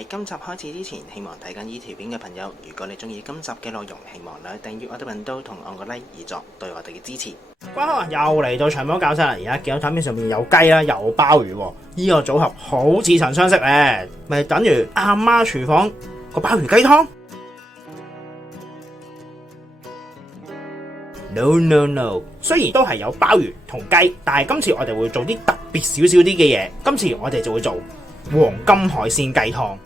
喺今集開始之前，希望睇緊呢條片嘅朋友，如果你中意今集嘅內容，希望你訂閱我哋頻道同按個 like 以作對我哋嘅支持。哇！又嚟到長毛教室啦！而家見到台面上面有雞啦，有鮑魚喎，呢個組合好似曾相識咧，咪等於阿媽廚房個鮑魚雞湯。No， 雖然都係有鮑魚同雞，但係今次我哋會做啲特別少少啲嘅嘢。今次我哋就會做黃金海鮮雞湯。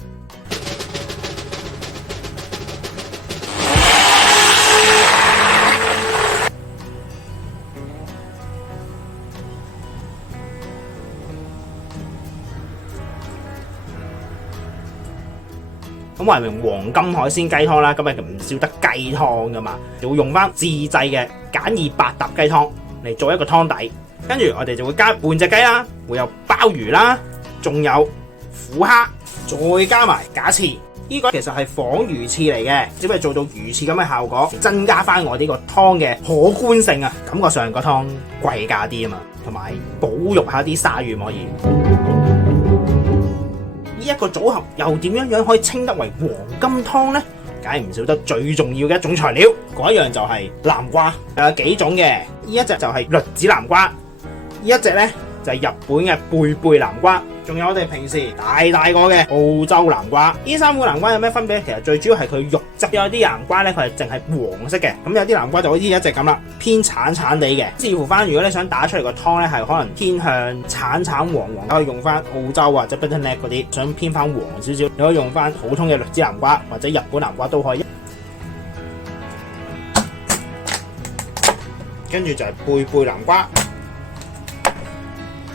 咁話明黃金海鮮雞湯啦，今日唔少得雞湯噶嘛，就會用翻自製嘅簡易百搭雞湯嚟做一個湯底。跟住我哋就會加半隻雞啦，會有鮑魚啦，仲有虎蝦，再加埋假翅。呢個其實係仿魚翅嚟嘅，只不過做到魚翅咁嘅效果，增加翻我呢個湯嘅可觀性啊！感覺上個湯貴價啲啊嘛，同埋保育下啲鯊魚可以。呢一個組合又點樣可以稱得為黃金湯呢？梗係唔少得最重要嘅一種材料，嗰一樣就係南瓜。有幾種嘅，呢一隻就係栗子南瓜，呢一隻呢就係日本嘅貝貝南瓜，仲有我哋平時大個嘅澳洲南瓜。呢三款南瓜有咩分別？其實最主要係佢肉質，有啲南瓜呢，佢係淨係黃色嘅，咁有啲南瓜就好似一隻咁啦，偏橙橙地嘅。視乎翻，如果你想打出嚟個湯呢，係可能偏向橙橙黃黃，可以用翻澳洲或者 Bitternut 嗰啲，想偏翻黃少少，你可以用翻普通嘅栗子南瓜或者日本南瓜都可以。跟住就係貝貝南瓜。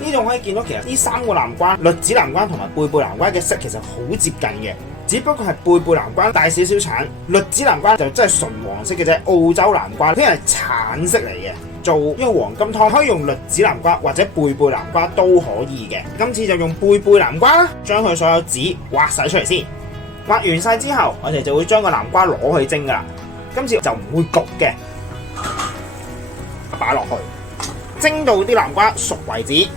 呢度可以見到，其實呢三個南瓜，栗子南瓜同埋貝貝南瓜嘅色其實好接近嘅，只不過係貝貝南瓜帶少少橙，栗子南瓜就真係純黃色嘅啫。澳洲南瓜呢係橙色嚟嘅。做呢個黃金湯可以用栗子南瓜或者貝貝南瓜都可以嘅。今次就用貝貝南瓜啦，將佢所有籽挖晒出嚟先。挖完晒之後，我哋就會將個南瓜攞去蒸噶啦。今次就唔會焗嘅，擺落去蒸到啲南瓜熟為止。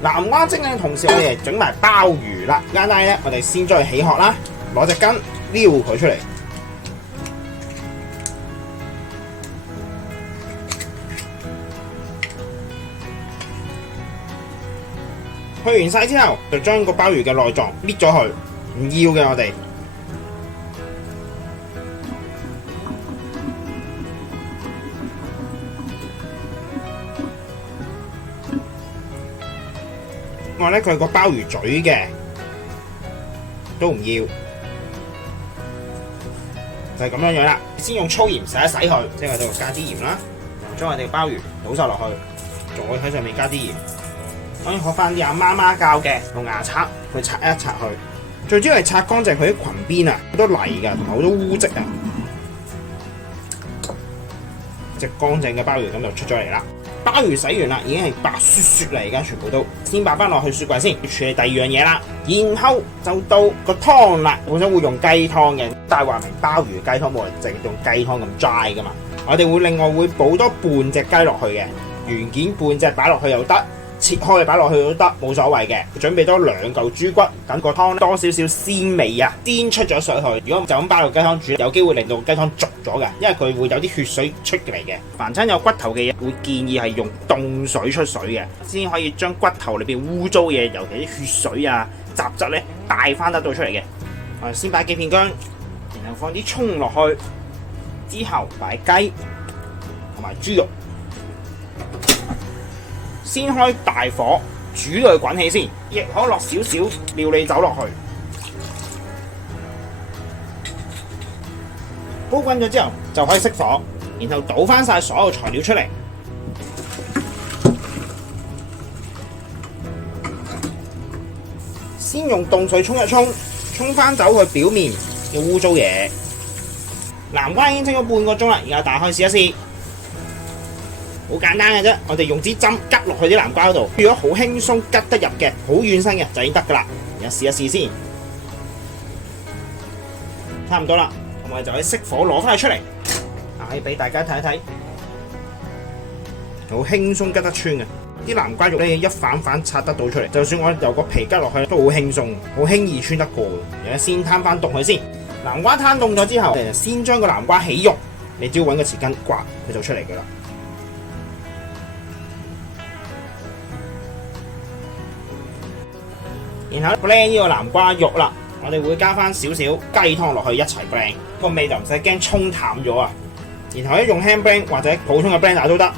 南瓜蒸嘅同時，我哋整埋鮑魚啦。簡單咧，我哋先將佢起殼啦，攞隻筋撩佢出嚟。去完晒之後，就將個鮑魚嘅內臟搣咗佢，唔要嘅我哋。我咧佢個鮑魚嘴嘅都唔要，就係咁樣樣啦。先用粗鹽洗一洗佢，即係我度加啲鹽啦，將我哋嘅鮑魚倒晒落去，再喺上面加啲鹽。可以學翻啲阿媽教嘅，用牙刷去刷一刷佢。最主要係刷乾淨佢啲裙邊啊，好多泥噶，同埋好多污漬啊。隻乾淨嘅鮑魚咁就出咗嚟啦。鮑魚洗完啦，已經係白雪雪嚟，而家全部都先擺翻落去雪櫃先，處理第二樣嘢啦。然後就到個湯啦，本身會用雞湯嘅，但係話明鮑魚雞湯冇人淨用雞湯咁 dry 噶嘛。我哋會另外會補多半隻雞落去嘅，原件半隻擺落去又得。切開擺落去都得，冇所謂嘅。準備多2嚿豬骨，等個湯多少少鮮味啊，先出咗水去。如果就咁擺落雞湯煮，有機會令到雞湯濁咗嘅，因為佢會有啲血水出嚟嘅。凡親有骨頭嘅嘢，會建議係用凍水出水嘅，先可以將骨頭裏邊污糟嘢，尤其啲血水啊、雜質咧帶翻得到出嚟嘅。我哋先擺幾片薑，然後放啲葱落去，之後擺雞同埋豬肉。先開大火煮到佢滾起先，亦可落少少料理酒落去，煲滾咗之後就可以熄火，然後倒翻晒所有材料出嚟，先用凍水沖一沖，沖翻走佢表面嘅污糟嘢。南瓜已經蒸咗半個鐘啦，而家打開試一試。好簡單嘅啫，我哋用支針拮落去啲南瓜嗰度，如果好輕鬆拮得入嘅，好軟身嘅就已經得噶啦。而家試一試先，差唔多啦，咁我哋就可以熄火攞翻佢出嚟，可以俾大家睇一睇，好輕鬆拮得穿嘅。啲南瓜肉咧一反反拆得到出嚟，就算我由個皮吉落去都好輕鬆，好輕易穿得過。而家先攤翻凍佢先。南瓜攤凍咗之後，先將個南瓜起肉，你只要揾個匙羹刮，佢就出嚟噶啦。然後 blend 呢個南瓜肉啦，我哋會加翻少少雞湯落去一齊 blend，個味就唔使驚沖淡咗啊。然後用 hand blend 或者普通嘅 blender 都得。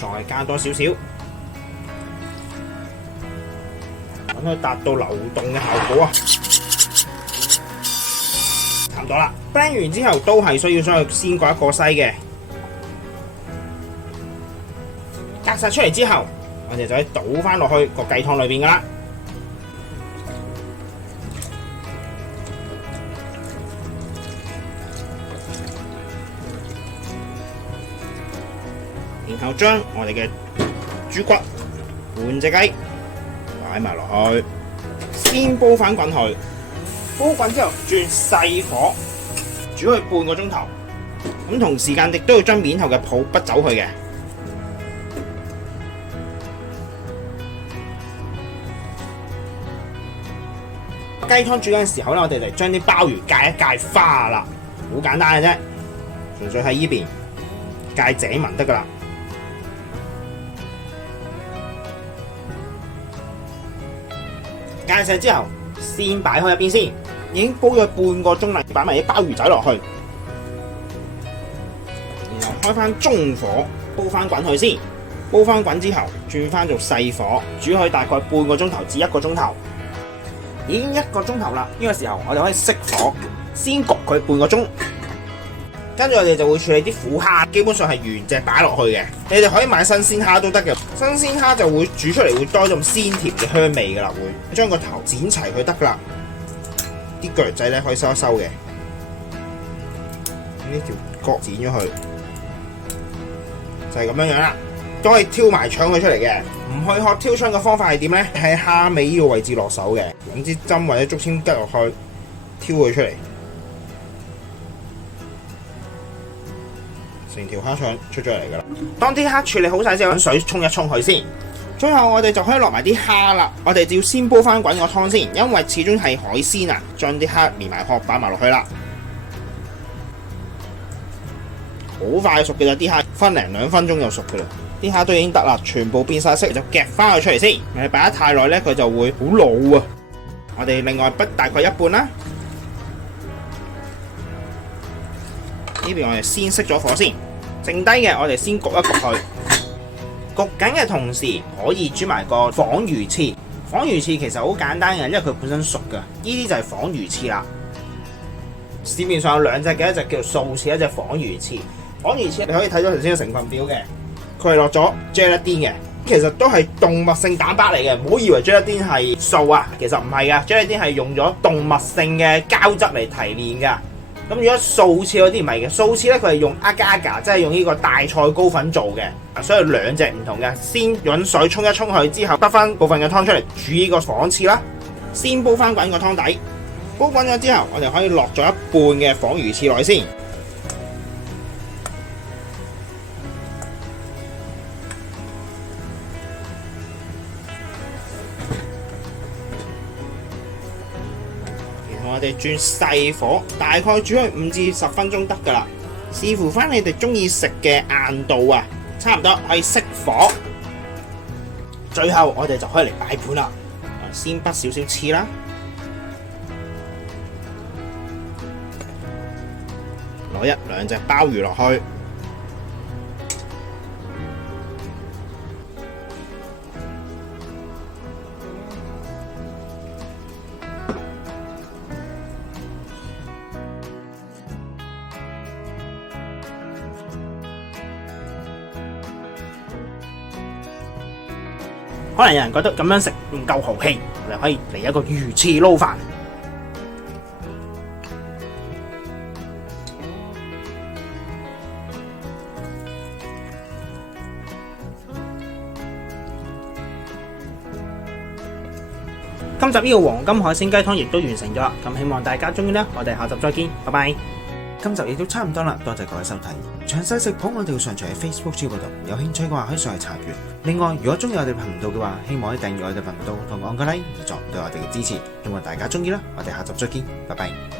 再加多少少，等佢達到流動嘅效果啊！差唔多啦。blend 完之後都係需要將佢先過一過篩嘅，隔晒出嚟之後，我哋就可以倒翻落去個雞湯裏邊噶啦。然後將我哋嘅豬骨、半隻雞擺埋落去，先煲翻滾佢。煲滾之後轉細火煮佢半個鐘頭。咁同時間亦都要將面頭嘅泡不走去嘅。雞湯煮緊嘅時候咧，我哋就將啲鮑魚界一界花啦，好簡單嘅啫，純粹喺呢邊界井紋得噶啦。界晒之後，先擺開一邊先，已經煲咗半個鐘啦，擺埋啲鮑魚仔落去，然後開翻中火煲翻滾佢先。煲翻滾之後，轉翻做細火煮佢大概半個鐘頭至1個鐘頭。已經1個鐘頭啦，呢個時候我哋可以熄火，先焗佢半個鐘。跟住我哋就會處理啲苦蝦，基本上係原隻擺落去嘅。你哋可以買新鮮蝦都得嘅，新鮮蝦就會煮出嚟會多種鮮甜嘅香味噶啦。會將個頭剪齊佢得噶啦，啲腳仔咧可以收一收嘅。呢條角剪咗佢，就係咁樣樣啦。都可以挑埋腸佢出嚟嘅。唔去學挑腸嘅方法係點咧？喺蝦尾呢個位置落手嘅，揾支針或者竹籤吉落去，挑佢出嚟。成條蝦腸出咗嚟㗎啦！當啲蝦處理好晒之後，揾水沖一沖佢先。最後我哋就可以落埋啲蝦啦。我哋就要先煲翻滾個湯先，因為始終係海鮮啊，將啲蝦連埋殼擺埋落去啦。好快熟嘅啦，啲蝦分零2分鐘就熟㗎啦。啲蝦都已經得啦，全部變晒色，就夾翻佢出嚟先。你擺得太耐咧，佢就會好老啊。我哋另外畢大概一半啦。呢邊我哋先熄咗火先，剩低嘅我哋先焗一焗佢。焗緊嘅同時可以煮埋個仿魚翅。仿魚翅其實好簡單嘅，因為佢本身熟㗎。呢啲就係仿魚翅啦。市面上有2隻嘅，一隻叫素翅，一隻仿魚翅。仿魚翅你可以睇咗頭先嘅成分表嘅，佢係落咗 gelatin 嘅，其實都係動物性蛋白嚟嘅。唔好以為 gelatin 係素啊，其實唔係噶 ，gelatin 係用咗動物性嘅膠質嚟提煉噶。咁如果素翅嗰啲唔係嘅，素翅咧佢係用 agar-agar， 即係用呢個大菜糕粉做嘅，所以2隻唔同嘅。先滾水沖一沖佢之後，得翻部分嘅湯出嚟煮呢個仿翅啦。先煲翻滾個湯底，煲滾咗之後，我哋可以落咗一半嘅仿魚翅落去先。我哋轉細火，大概煮佢5至10分鐘得噶啦，視乎翻你哋中意食嘅硬度啊，差唔多可以熄火。最後我哋就可以嚟擺盤啦，先滗少少翅啦，攞1、2隻鮑魚落去。可能有人覺得咁樣食唔夠豪氣，我哋可以嚟一個魚翅撈飯。今集呢個黃金海鮮雞湯亦都完成咗，咁希望大家中意啦。我哋下集再見，拜拜。今集亦都差唔多啦，多謝各位收睇。詳細食譜我哋會上傳喺 Facebook 專頁度，有興趣嘅話可以上去查閱。另外，如果中意我哋頻道嘅話，希望可以訂閱我哋頻道同按個 like，以作對我哋嘅支持。希望大家中意啦，我哋下集再見，拜拜。